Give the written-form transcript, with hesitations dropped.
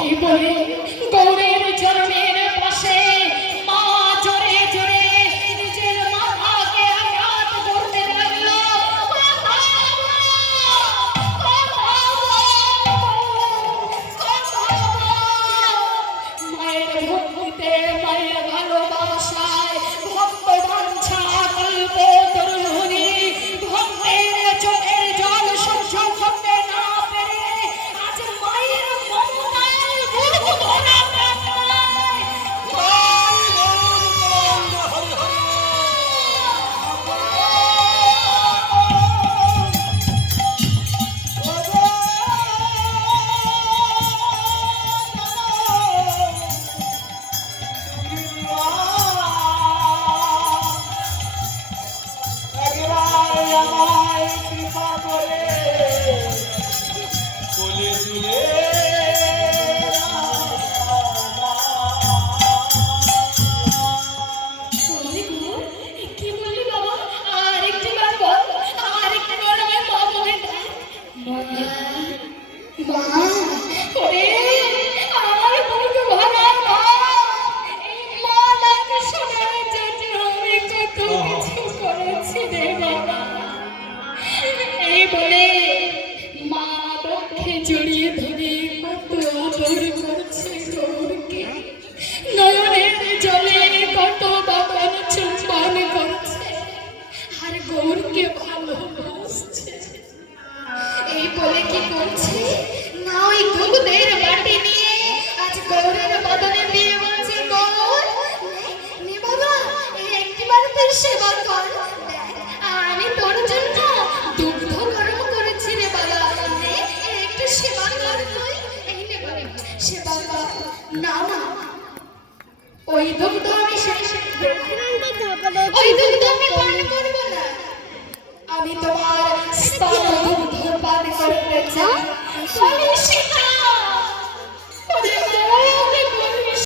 এই বলে গৌরের চরণের পাশে মা জোরে জোরে নিজের মাথাকে আঘাত করতে লাগলো। মায়ের ভক্তিতে, মায়ের ভালোবাসায়, ভক্ত বাঞ্ছা কল্প তরুণী ভক্তের চোখের জল সহ্য করতে না পেরে আজ মায়ের মমতায় বুক ভরা কান্নায় আমায় কৃপা করে কোলে তুলে কি বললি বাবা? আরেকটি বার বল, আরেকটি বার আমার মা বলে ডাক। মা, ওরে আমার বুক ভরা মা, এই মা ডাক শোনার জন্য আমি কত কিছু করেছি রে বাবা। এই বলে মা বক্ষে জড়িয়ে ধরে কত আদর করছে গৌরকে, নয়নের জলে কত বাগান চুম্বন করছে আর গৌরকে ভালোবাসছে। এই বলে কি করছে না, ওই দুধের বাটি নিয়ে আজ গৌরের বদনে দিয়ে বলছে, গৌর নে বাবা, এই একটিবার তুই সেবা কর। দেখ, আমি তোর জন্য দুগ্ধ গরম করেছি রে বাবা, নে একটু সেবা কর তুই। এই নে বাবা, সেবা কর। না না, ওই দুগ্ধ আমি ওই দুগ্ধ আমি পান করব না, আমি তোমার স্তন দুগ্ধ পান করতে চাই। আমি